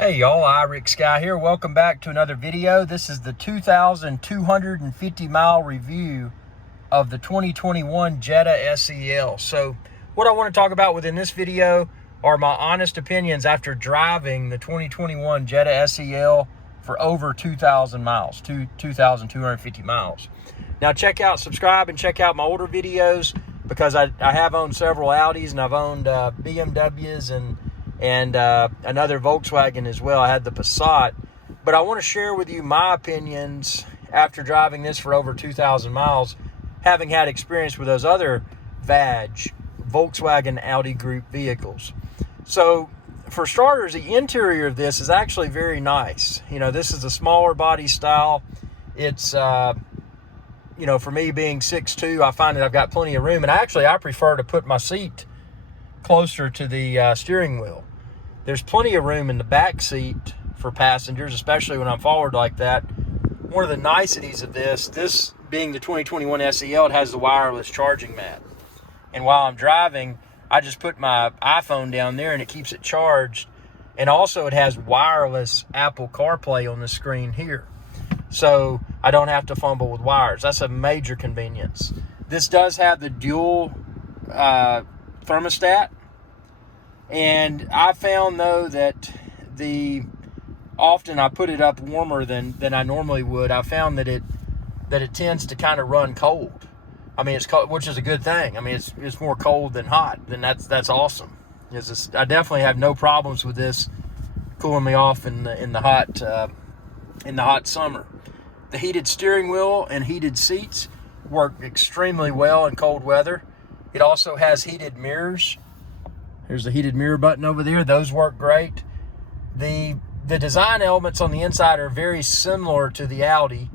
Hey y'all, iRick Sky here. Welcome back to another video. This is the 2,250 mile review of the 2021 Jetta SEL. So what I want to talk about within this video are my honest opinions after driving the 2021 Jetta SEL for over 2,000 miles, 2,250 miles. Now subscribe and check out my older videos because I have owned several Audis and I've owned BMWs and another Volkswagen as well. I had the Passat, but I want to share with you my opinions after driving this for over 2,000 miles, having had experience with those other VW Volkswagen Audi Group vehicles. So for starters, the interior of this is actually very nice. You know, this is a smaller body style. It's, for me being 6'2", I find that I've got plenty of room, and I prefer to put my seat closer to the steering wheel. There's plenty of room in the back seat for passengers, especially when I'm forward like that. One of the niceties of this being the 2021 SEL, it has the wireless charging mat. And while I'm driving, I just put my iPhone down there and it keeps it charged. And also it has wireless Apple CarPlay on the screen here. So I don't have to fumble with wires. That's a major convenience. This does have the dual thermostat. And I found, though, that often I put it up warmer than I normally would. I found that it tends to kind of run cold. I mean, it's cold, which is a good thing. I mean, it's more cold than hot. Then that's awesome. I definitely have no problems with this cooling me off in the hot summer. The heated steering wheel and heated seats work extremely well in cold weather. It also has heated mirrors. There's the heated mirror button over there. Those work great. The design elements on the inside are very similar to the Audi,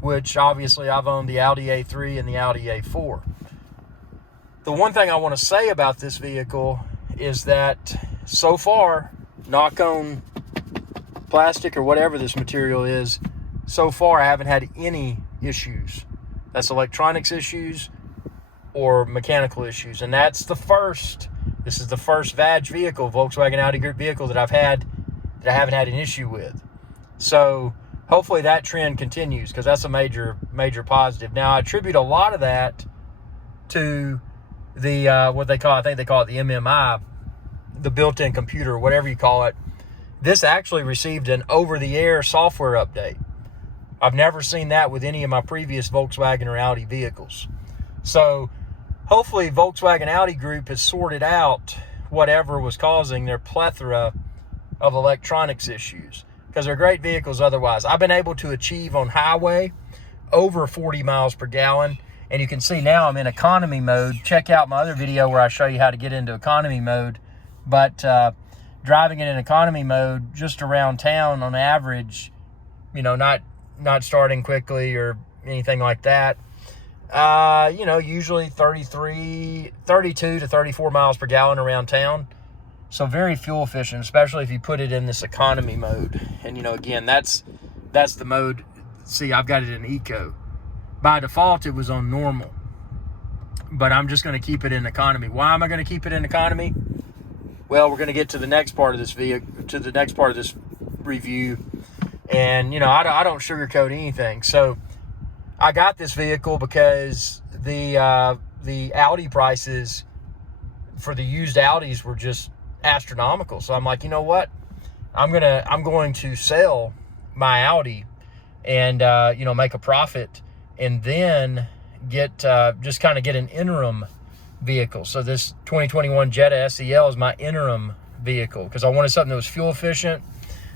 which obviously I've owned the Audi A3 and the Audi A4. The one thing I want to say about this vehicle is that so far, knock on plastic or whatever this material is, so far I haven't had any issues. That's electronics issues or mechanical issues. And this is the first VW vehicle, Volkswagen Audi Group vehicle that I haven't had an issue with. So hopefully that trend continues because that's a major positive. Now I attribute a lot of that to the I think they call it the MMI, the built-in computer, whatever you call it. This actually received an over-the-air software update. I've never seen that with any of my previous Volkswagen or Audi vehicles. So hopefully Volkswagen Audi Group has sorted out whatever was causing their plethora of electronics issues, because they're great vehicles otherwise. I've been able to achieve on highway over 40 miles per gallon, and you can see now I'm in economy mode. Check out my other video where I show you how to get into economy mode. But driving it in economy mode just around town on average, not starting quickly or anything like that, usually 32 to 34 miles per gallon around town. So very fuel efficient, especially if you put it in this economy mode. And, again, that's the mode. See, I've got it in eco. By default, it was on normal, but I'm just going to keep it in economy. Why am I going to keep it in economy? Well, we're going to get to the next part of this review. And, I don't sugarcoat anything. So I got this vehicle because the Audi prices for the used Audis were just astronomical. So I'm like, you know what? I'm going to sell my Audi and make a profit, and then get an interim vehicle. So this 2021 Jetta SEL is my interim vehicle because I wanted something that was fuel efficient,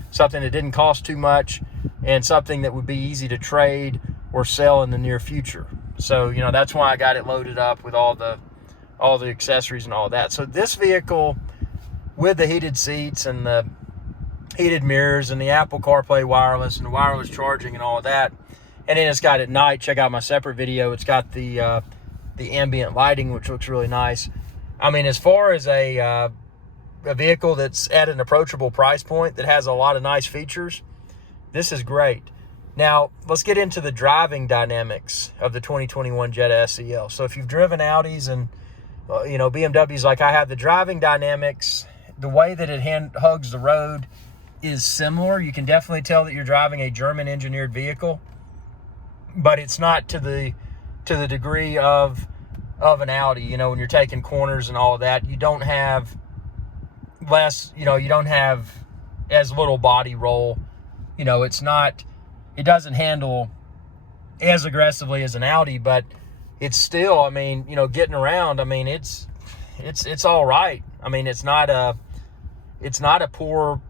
something that didn't cost too much, and something that would be easy to trade or sell in the near future. So, that's why I got it loaded up with all the accessories and all that. So this vehicle, with the heated seats and the heated mirrors and the Apple CarPlay wireless and the wireless charging and all of that, and then it's got at night, check out my separate video, it's got the ambient lighting, which looks really nice. I mean, as far as a vehicle that's at an approachable price point that has a lot of nice features, this is great. Now, let's get into the driving dynamics of the 2021 Jetta SEL. So if you've driven Audis and, BMWs like I have, the driving dynamics, the way that it hugs the road is similar. You can definitely tell that you're driving a German engineered vehicle, but it's not to the degree of an Audi. You know, when you're taking corners and all of that, you don't have you don't have as little body roll. You know, it doesn't handle as aggressively as an Audi, but it's still, I mean, you know, getting around, I mean, it's all right. I mean, it's not a poor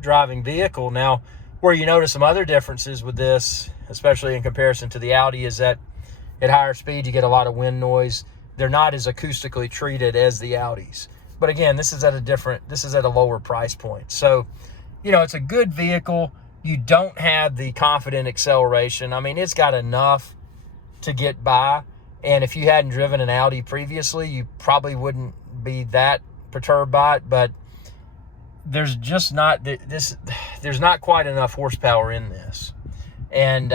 driving vehicle. Now, where you notice some other differences with this, especially in comparison to the Audi, is that at higher speed you get a lot of wind noise. They're not as acoustically treated as the Audis. But again, this is at a lower price point. So, you know, it's a good vehicle. You don't have the confident acceleration. I mean, it's got enough to get by. And if you hadn't driven an Audi previously, you probably wouldn't be that perturbed by it. But there's just not there's not quite enough horsepower in this. And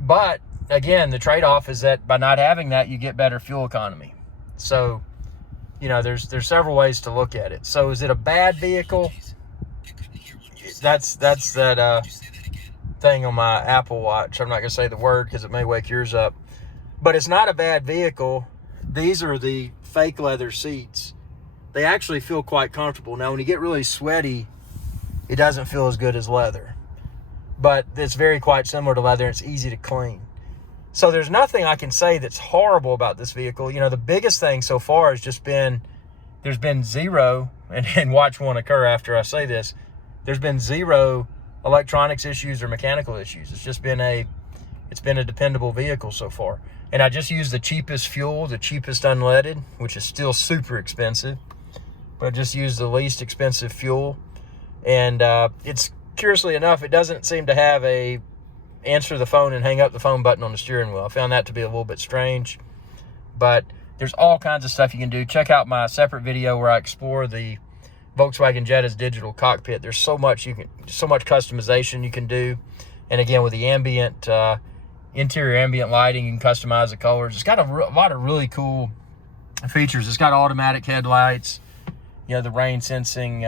but again, the trade-off is that by not having that, you get better fuel economy. So, you know, there's several ways to look at it. So is it a bad vehicle? That's that thing on my Apple Watch. I'm not going to say the word because it may wake yours up. But it's not a bad vehicle. These are the fake leather seats. They actually feel quite comfortable. Now, when you get really sweaty, it doesn't feel as good as leather. But it's very quite similar to leather, and it's easy to clean. So there's nothing I can say that's horrible about this vehicle. You know, the biggest thing so far has just been, there's been zero, and watch one occur after I say this, there's been zero electronics issues or mechanical issues. It's been a dependable vehicle so far. And I just used the cheapest fuel, the cheapest unleaded, which is still super expensive. But I just used the least expensive fuel. And it's, curiously enough, it doesn't seem to have a answer the phone and hang up the phone button on the steering wheel. I found that to be a little bit strange. But there's all kinds of stuff you can do. Check out my separate video where I explore the Volkswagen Jetta's digital cockpit. There's so much customization you can do. And again, with the ambient interior ambient lighting, you can customize the colors. It's got a lot of really cool features. It's got automatic headlights, you know, the rain sensing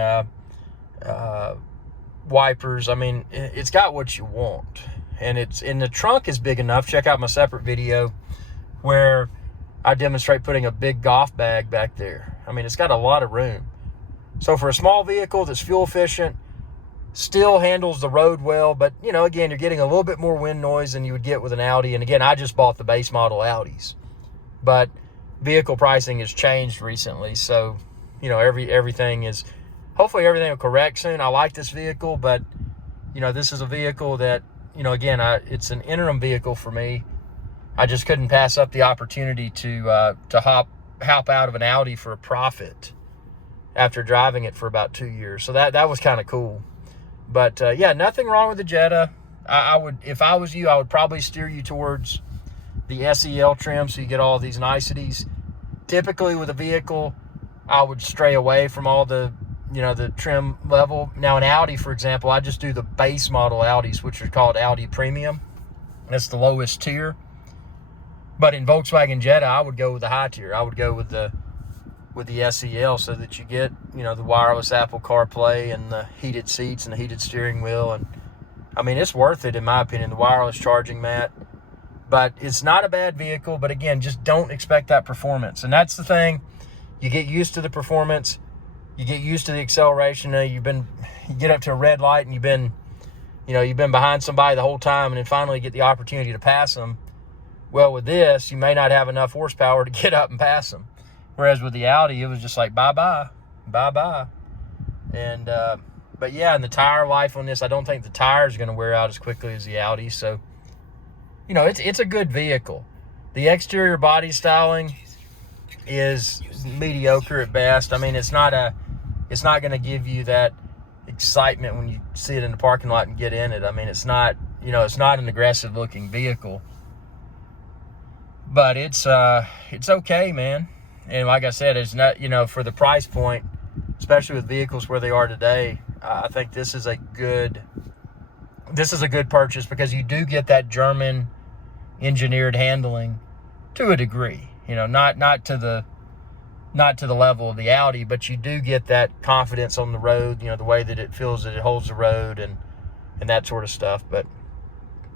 wipers. I mean, it's got what you want. And the trunk is big enough. Check out my separate video where I demonstrate putting a big golf bag back there. I mean, it's got a lot of room. So for a small vehicle that's fuel efficient, still handles the road well, but, you know, again, you're getting a little bit more wind noise than you would get with an Audi. And again, I just bought the base model Audis, but vehicle pricing has changed recently. So, you know, hopefully everything will correct soon. I like this vehicle, but, you know, this is a vehicle that, you know, again, it's an interim vehicle for me. I just couldn't pass up the opportunity to hop out of an Audi for a profit after driving it for about 2 years. So that was kind of cool. But yeah, nothing wrong with the Jetta. I would, if I was you, I would probably steer you towards the SEL trim so you get all these niceties. Typically with a vehicle, I would stray away from all the, you know, the trim level. Now an Audi, for example, I just do the base model Audis, which are called Audi Premium. That's the lowest tier. But in Volkswagen Jetta, I would go with the high tier. I would go with the SEL so that you get, you know, the wireless Apple CarPlay and the heated seats and the heated steering wheel. And I mean, it's worth it in my opinion, the wireless charging mat. But it's not a bad vehicle. But again, just don't expect that performance. And that's the thing. You get used to the performance. You get used to the acceleration. You get up to a red light and you've been behind somebody the whole time, and then finally get the opportunity to pass them. Well, with this, you may not have enough horsepower to get up and pass them. Whereas with the Audi, it was just like, bye-bye. And, but yeah, and the tire life on this, I don't think the tire is going to wear out as quickly as the Audi. So, you know, it's a good vehicle. The exterior body styling is mediocre at best. I mean, it's not going to give you that excitement when you see it in the parking lot and get in it. I mean, it's not an aggressive looking vehicle. But it's okay, man. And like I said, it's not, you know, for the price point, especially with vehicles where they are today, I think this is a good purchase because you do get that German engineered handling to a degree. You know, not to the not to the level of the Audi, but you do get that confidence on the road, you know, the way that it feels that it holds the road and that sort of stuff. But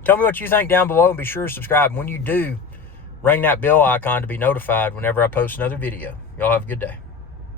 tell me what you think down below, and be sure to subscribe. And when you do, ring that bell icon to be notified whenever I post another video. Y'all have a good day.